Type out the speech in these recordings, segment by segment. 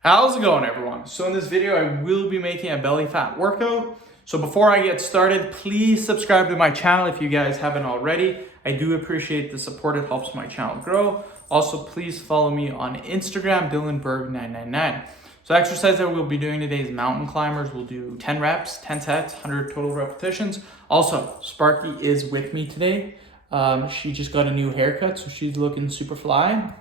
How's it going, everyone? So in this video, I will be making a belly fat workout. So before I get started, please subscribe to my channel if you guys haven't already. I do appreciate the support. It helps my channel grow. Also, please follow me on Instagram, DylanBerg999. So exercise that we'll be doing today is mountain climbers. We'll do 10 reps, 10 sets, 100 total repetitions. Also, Sparky is with me today. She just got a new haircut, so she's looking super fly.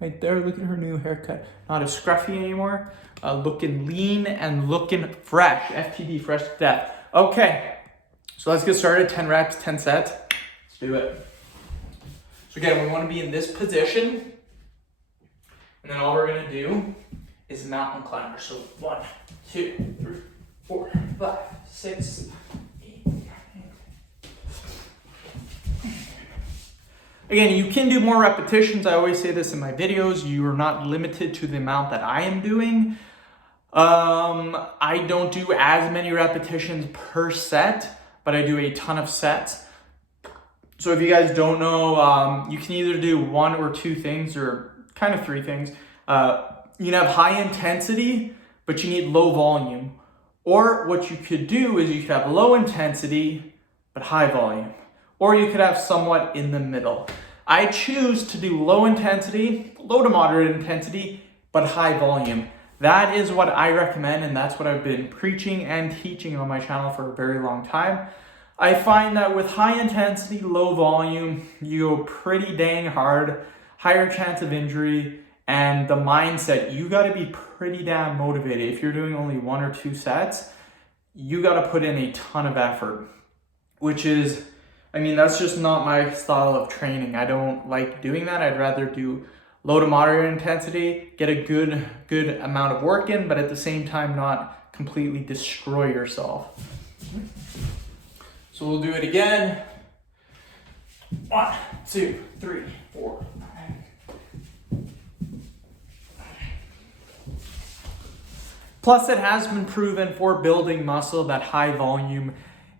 Right there, look at her new haircut. Not as scruffy anymore. Looking lean and looking fresh. FTD, fresh to death. Okay, so let's get started. 10 reps, 10 sets. Let's do it. So again, we want to be in this position. And then all we're going to do is mountain climber. So 1, 2, 3, 4, 5, 6, 8, 9. Again, you can do more repetitions. I always say this in my videos. You are not limited to the amount that I am doing. I don't do as many repetitions per set, but I do a ton of sets. So if you guys don't know, you can either do one or two things, or kind of three things. You can have high intensity, but you need low volume. Or what you could do is you could have low intensity, but high volume. Or you could have somewhat in the middle. I choose to do low intensity, low to moderate intensity, but high volume. That is what I recommend, and that's what I've been preaching and teaching on my channel for a very long time. I find that with high intensity, low volume, you go pretty dang hard, higher chance of injury, and the mindset, you gotta be pretty damn motivated. If you're doing only 1 or 2 sets, you gotta put in a ton of effort, which is, that's just not my style of training. I don't like doing that. I'd rather do low to moderate intensity, get a good amount of work in, but at the same time, not completely destroy yourself. So we'll do it again. 1, 2, 3, 4. Plus, it has been proven for building muscle that high volume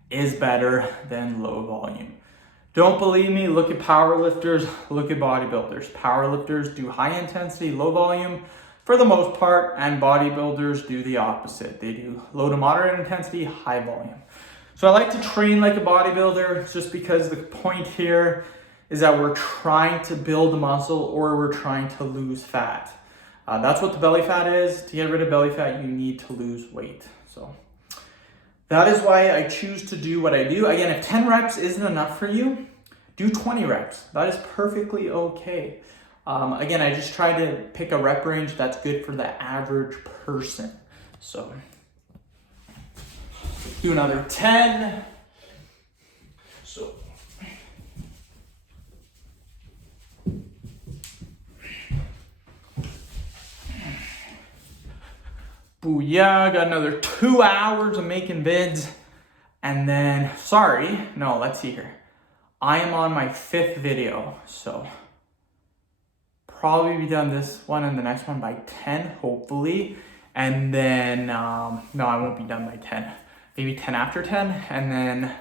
is better than low volume. Don't believe me? Look at powerlifters, look at bodybuilders. Powerlifters do high intensity, low volume for the most part, and bodybuilders do the opposite. They do low to moderate intensity, high volume. So I like to train like a bodybuilder just because the point here is that we're trying to build muscle or we're trying to lose fat. That's what the belly fat is. To get rid of belly fat, you need to lose weight. So that is why I choose to do what I do. Again, if 10 reps isn't enough for you, do 20 reps. That is perfectly okay. Again, I just try to pick a rep range that's good for the average person. So do another 10. So booyah, got another 2 hours of making vids. And then, let's see here. I am on my 5th video, so probably be done this one and the next one by 10, hopefully. And then, no, I won't be done by 10. Maybe 10 after 10, and then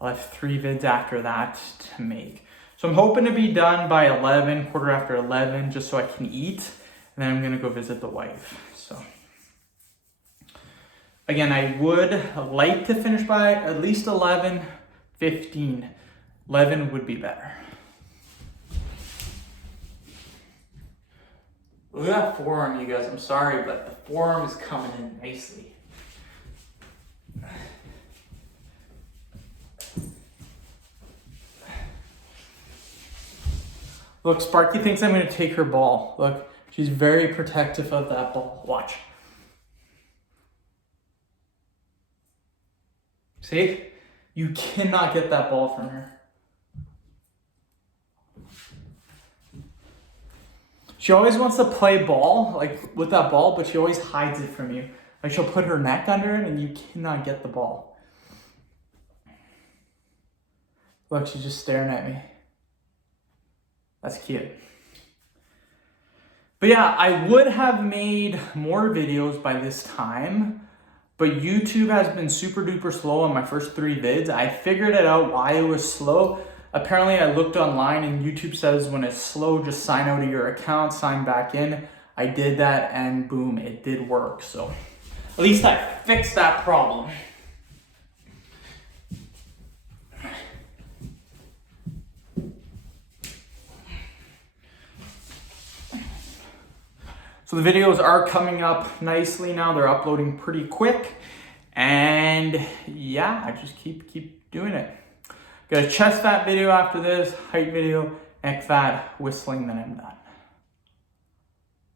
I'll have 3 vids after that to make. So I'm hoping to be done by 11, quarter after 11, just so I can eat. And then I'm gonna go visit the wife, so. Again, I would like to finish by at least 11, 15. 11 would be better. Look at that forearm, you guys. I'm sorry, but the forearm is coming in nicely. Look, Sparky thinks I'm going to take her ball. Look, she's very protective of that ball. Watch. See? You cannot get that ball from her. She always wants to play ball, like with that ball, but she always hides it from you. Like she'll put her neck under it and you cannot get the ball. Look, she's just staring at me. That's cute. But yeah, I would have made more videos by this time, but YouTube has been super duper slow on my first 3 vids. I figured it out why it was slow. Apparently I looked online and YouTube says when it's slow, just sign out of your account, sign back in. I did that and boom, it did work. So at least I fixed that problem. So the videos are coming up nicely now. They're uploading pretty quick. And yeah, I just keep doing it. Got a chest fat video after this, height video, neck fat, whistling, then I'm done.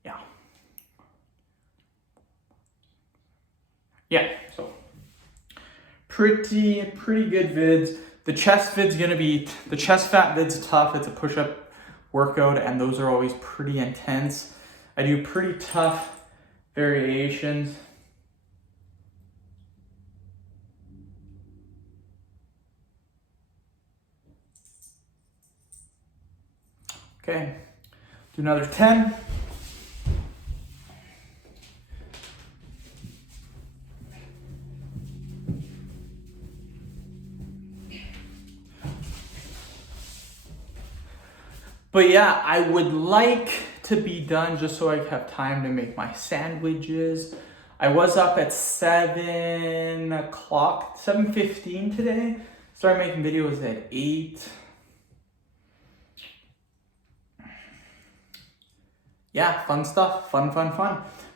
Yeah. Yeah, so pretty good vids. The chest fat vid's tough. It's a push-up workout, and those are always pretty intense. I do pretty tough variations. Okay, do another 10. But yeah, I would like to be done just so I have time to make my sandwiches. I was up at 7 o'clock, 7:15 today. Started making videos at 8. Yeah, fun stuff, fun.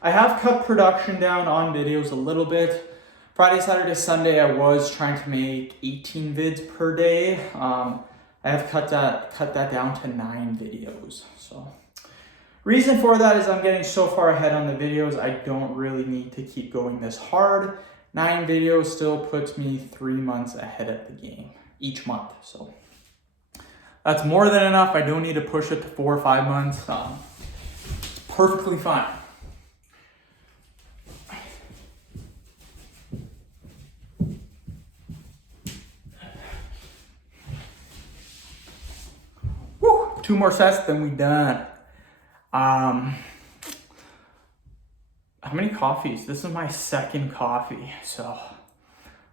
I have cut production down on videos a little bit. Friday, Saturday, Sunday, I was trying to make 18 vids per day. I have cut that down to 9 videos. So reason for that is I'm getting so far ahead on the videos, I don't really need to keep going this hard. 9 videos still puts me 3 months ahead of the game each month. So that's more than enough. I don't need to push it to 4 or 5 months. It's perfectly fine. Woo, 2 more sets, then we done. How many coffees? This is my second coffee, so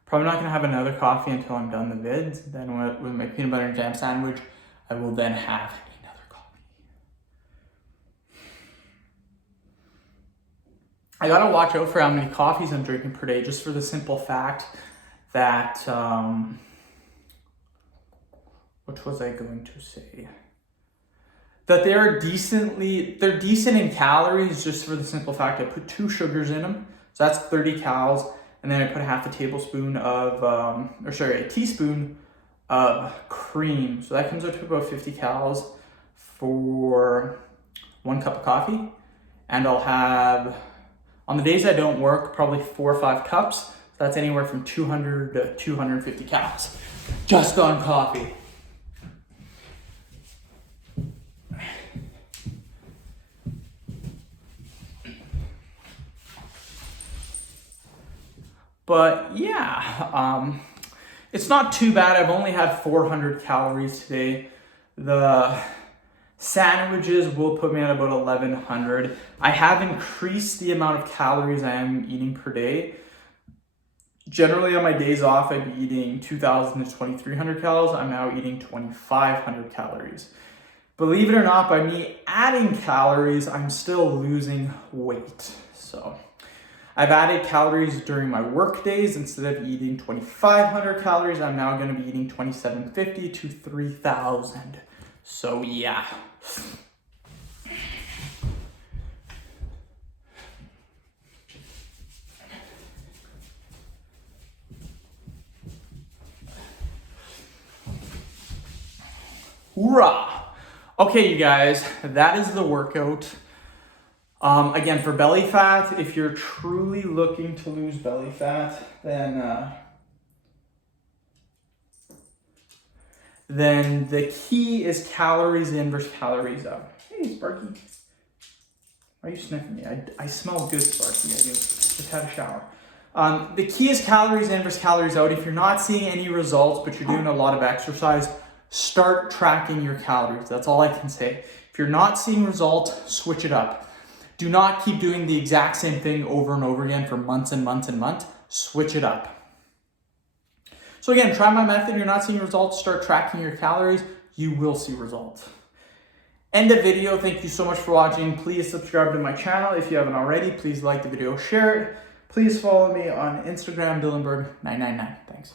probably not gonna have another coffee until I'm done the vids. Then with my peanut butter and jam sandwich, I will then have another coffee. I gotta watch out for how many coffees I'm drinking per day, just for the simple fact that, what was I going to say? That they're decent in calories, just for the simple fact I put 2 sugars in them. So that's 30 calories. And then I put a teaspoon of cream. So that comes out to about 50 calories for 1 cup of coffee. And I'll have, on the days I don't work, probably 4 or 5 cups. So that's anywhere from 200 to 250 calories just on coffee. But yeah, it's not too bad. I've only had 400 calories today. The sandwiches will put me at about 1,100. I have increased the amount of calories I am eating per day. Generally on my days off, I'd be eating 2,000 to 2,300 calories. I'm now eating 2,500 calories. Believe it or not, by me adding calories, I'm still losing weight. So I've added calories during my work days. Instead of eating 2,500 calories, I'm now going to be eating 2,750 to 3,000. So yeah. Hoorah! Okay, you guys, that is the workout. Again, for belly fat, if you're truly looking to lose belly fat, then the key is calories in versus calories out. Hey, Sparky. Why are you sniffing me? I smell good, Sparky. I do. Just had a shower. The key is calories in versus calories out. If you're not seeing any results, but you're doing a lot of exercise, start tracking your calories. That's all I can say. If you're not seeing results, switch it up. Do not keep doing the exact same thing over and over again for months and months and months. Switch it up. So again, try my method. You're not seeing results, start tracking your calories. You will see results. end the video. Thank you so much for watching. Please subscribe to my channel if you haven't already. Please like the video, share it. Please follow me on Instagram, Dylanberg999. Thanks.